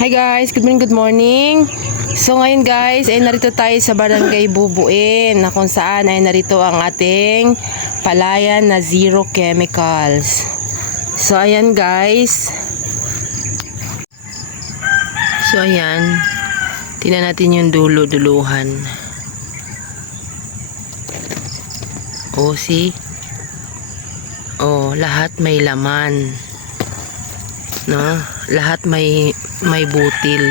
Hi guys, good morning, good morning. So ngayon guys, ay narito tayo sa Barangay Bubuin na kung saan ay narito ang ating palayan na zero chemicals. So ayan guys. So ayan, tingnan natin yung dulo-duluhan. Oh, see? Oh, lahat may laman. No? Lahat may butil.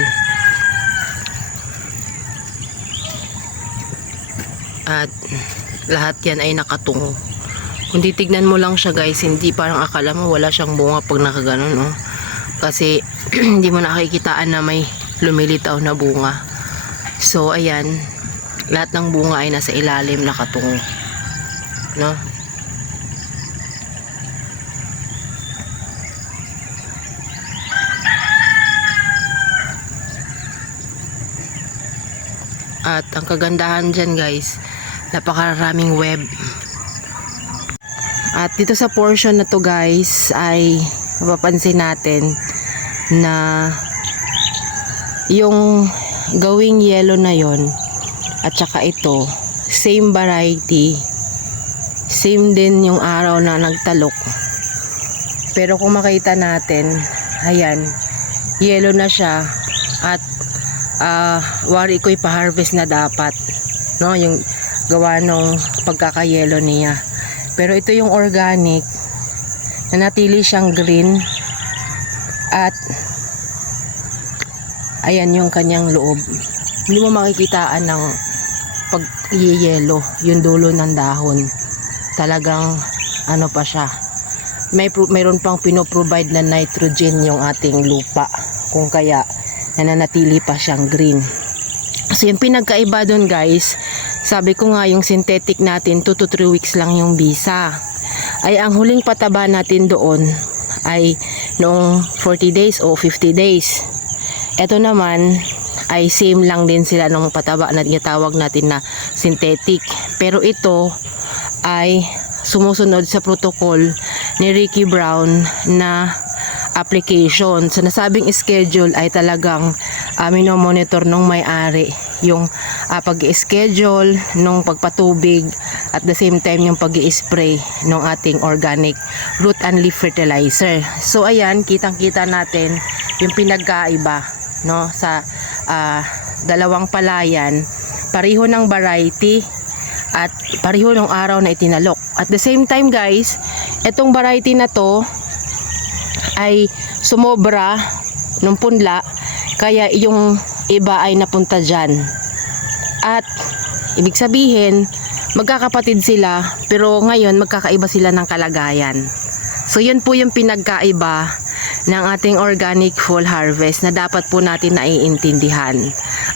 At lahat yan ay nakatungo. Kung titignan mo lang siya guys, hindi parang akala mo wala siyang bunga pag nakaganon, no? Kasi hindi mo nakikitaan na may lumilitaw na bunga. So ayan, lahat ng bunga ay nasa ilalim nakatungo, no? At ang kagandahan dyan guys, napakaraming web. At dito sa portion na to guys, ay mapapansin natin na yung gawing yellow na yon at saka ito, same variety, same din yung araw na nagtalok. Pero kung makita natin, ayan, yellow na siya at wari ko'y pa-harvest na dapat, no, yung gawa nung pagkakayelo niya. Pero ito yung organic na natili siyang green at ayan yung kanyang loob. Hindi mo makikitaan ng pag-yelo yung dulo ng dahon. Talagang ano pa siya, mayroon pang pinoprovide na nitrogen yung ating lupa, kung kaya nananatili pa siyang green. So yung pinagkaiba dun guys, sabi ko nga yung synthetic natin 2 to 3 weeks lang yung bisa, ay ang huling pataba natin doon ay noong 40 days o 50 days. Ito naman ay same lang din sila nung pataba na tinatawag natin na synthetic, pero ito ay sumusunod sa protocol ni Ricky Brown na application. So nasabing schedule ay talagang minomonitor nung may-ari yung pag-schedule nung pagpatubig at the same time yung pag-i-spray ng ating organic root and leaf fertilizer. So ayan, kitang-kita natin yung pinagkaiba, no, sa dalawang palayan. Pareho ng variety at pareho ng araw na itinalok. At the same time guys, etong variety na to ay sumobra nung punla, kaya yung iba ay napunta dyan. At ibig sabihin, magkakapatid sila, pero ngayon magkakaiba sila ng kalagayan. So yun po yung pinagkaiba ng ating organic fall harvest na dapat po natin naiintindihan.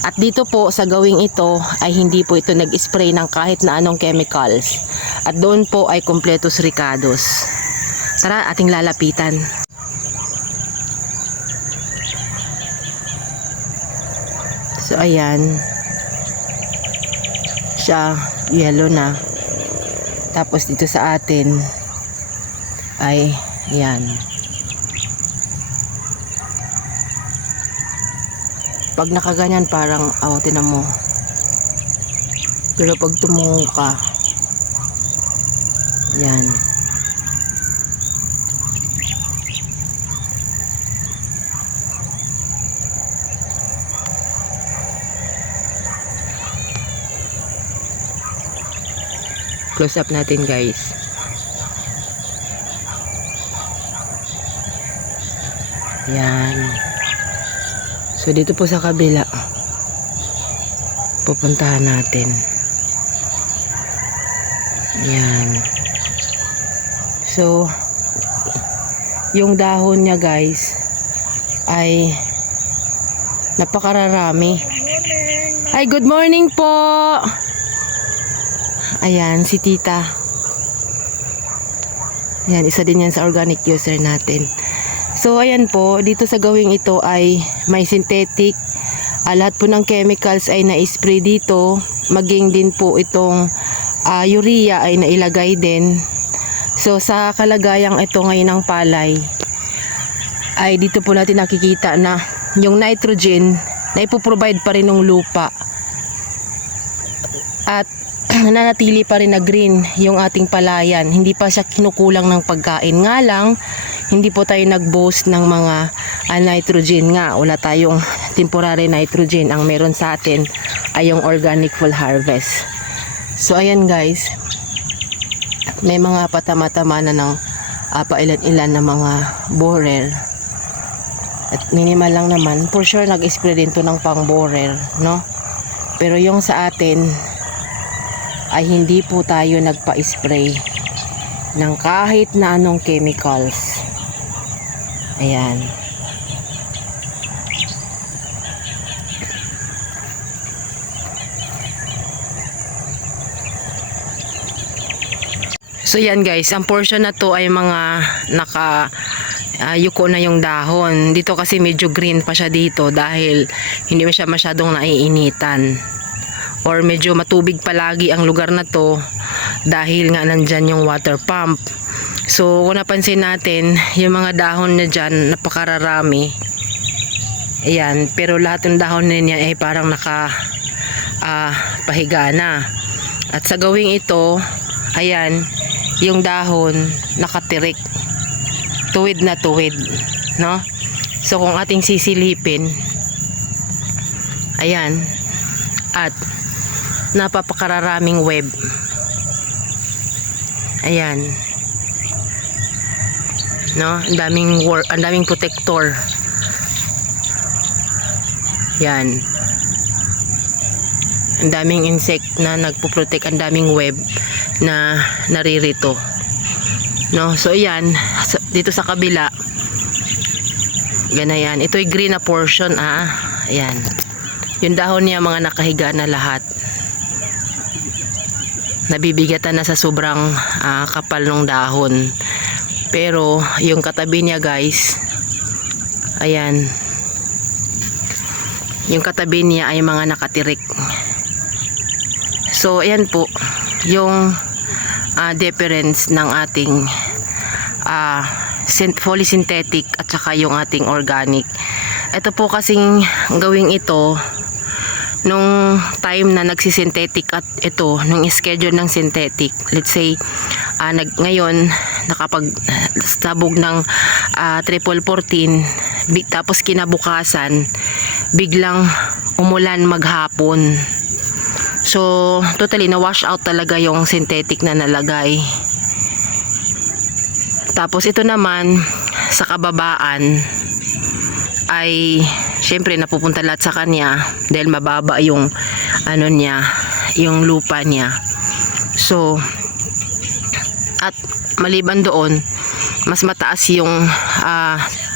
At dito po sa gawing ito ay hindi po ito nag-spray ng kahit na anong chemicals. At doon po ay completus ricados. Tara, ating lalapitan. So ayan, siya yellow na. Tapos dito sa atin ay ayan. Pag nakaganyan parang tinan mo. Pero pag tumungo ka, yan. Close up natin guys. Yan. So dito po sa kabila, pupuntahan natin. Yan. So yung dahon niya guys ay napakararami. Ay, good morning po. Ayan, si tita. Ayan, isa din yan sa organic user natin. So, ayan po, dito sa gawing ito ay may synthetic. Lahat po ng chemicals ay na-spray dito. Maging din po itong urea ay nailagay din. So, sa kalagayang ito ngayon ng palay, ay dito po natin nakikita na yung nitrogen na ipoprovide pa rin ng lupa at nanatili pa rin na green yung ating palayan. Hindi pa siya kinukulang ng pagkain. Nga lang, hindi po tayo nag-boast ng mga nitrogen nga. Wala tayong temporary nitrogen. Ang meron sa atin ay yung organic full harvest. So ayan guys, may mga patama-tama na ng pailan-ilan na mga borer. At minimal lang naman. For sure, nag-spray din to ng pang borer, no? Pero yung sa atin ay hindi po tayo nagpa-spray ng kahit na anong chemicals. Ayan. So yan guys, ang portion na to ay mga yuko na yung dahon. Dito kasi medyo green pa siya dito dahil hindi siya masyadong naiinitan. Or medyo matubig palagi ang lugar na to dahil nga nandyan yung water pump. So kung napansin natin, yung mga dahon na dyan napakararami. Ayan, pero lahat ng dahon na niya ay parang pahiga na. At sa gawing ito, ayan, yung dahon nakatirik. Tuwid na tuwid, no? So kung ating sisilipin, ayan, at napapakararaming web. Ayan. No, ang daming protector. Yan. Ang daming insect na nagpo-protect, ang daming web na naririto. No, so ayan, dito sa kabila. Ganayan. Ito ay green na portion, Ayan. Yung dahon niya mga nakahiga na lahat. Nabibigatan na sa sobrang kapal ng dahon. Pero yung katabi niya guys, ayan, yung katabi niya ay mga nakatirik. So ayan po yung difference ng ating fully synthetic at saka yung ating organic. Ito po kasing gawing ito nung time na nagsisynthetic at ito nung schedule ng synthetic, let's say ngayon nakapag-sabog ng triple 14, tapos kinabukasan biglang umulan maghapon. So totally na wash out talaga yung synthetic na nalagay. Tapos ito naman sa kababaan ay syempre napupunta lahat sa kanya dahil mababa yung niya, yung lupa niya. So at maliban doon, mas mataas yung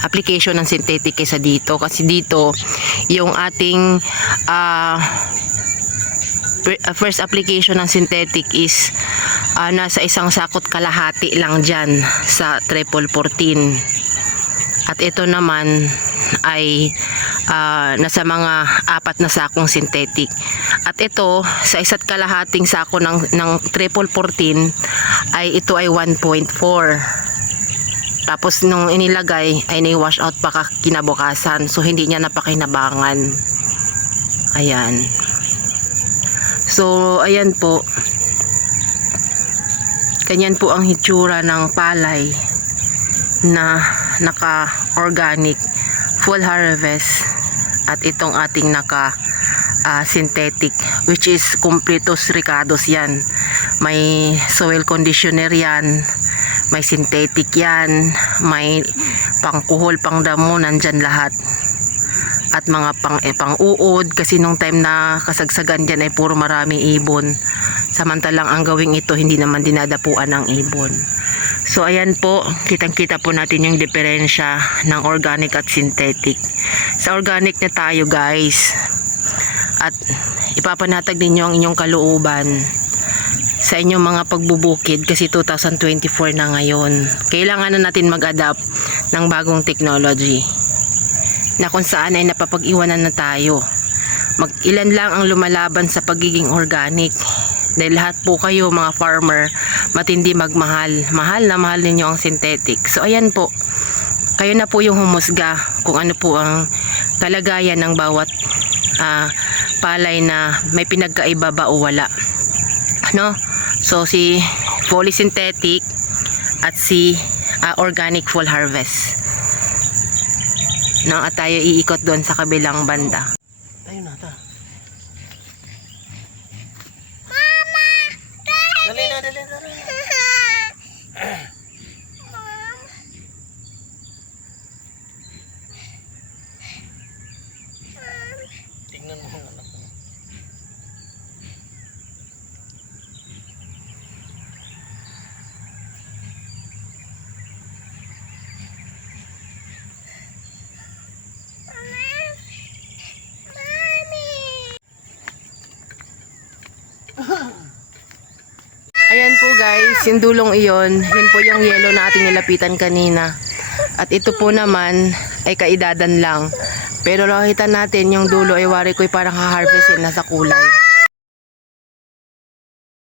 application ng synthetic kaysa dito, kasi dito yung ating first application ng synthetic is nasa isang sakot kalahati lang dyan sa triple 14. At ito naman ay nasa mga 4 na sakong synthetic. At ito sa isa't kalahating sako ng triple 14 ay ito ay 1.4. Tapos nung inilagay ay na-wash out pa kinabukasan, so hindi niya napakinabangan. Ayan. So ayan po, ganyan po ang hitsura ng palay na naka-organic full harvest at itong ating synthetic, which is completos ricados yan. May soil conditioner yan, may synthetic yan, may pangkuhol, pangdamo, nandyan lahat. At mga pang-uod, kasi nung time na kasagsagan dyan ay puro maraming ibon. Samantalang ang gawing ito hindi naman dinadapuan ng ibon. So ayan po, kitang-kita po natin yung diferensya ng organic at synthetic. Sa organic na tayo guys, at ipapanatag ninyo ang inyong kalooban sa inyong mga pagbubukid, kasi 2024 na ngayon. Kailangan na natin mag-adapt ng bagong technology na kung saan ay napapag-iwanan na tayo. Ilan lang ang lumalaban sa pagiging organic. Dahil lahat po kayo mga farmer, matindi magmahal. Mahal na mahal ninyo ang synthetic. So ayan po, kayo na po yung humusga kung ano po ang kalagayan ng bawat palay na may pinagkaiba ba o wala. Ano? So si polysynthetic at si organic full harvest. No, at tayo iikot doon sa kabilang banda. Tayo na, ta. Mama! Dali na, dali na. Tingnan mo ang anak mo. Ayan po guys, yung dulong iyon, yun po yung yellow na ating nilapitan kanina. At ito po naman ay kaidadan lang. Pero nakita natin yung dulo ay wari ko'y parang ha-harvestin na sa kulay.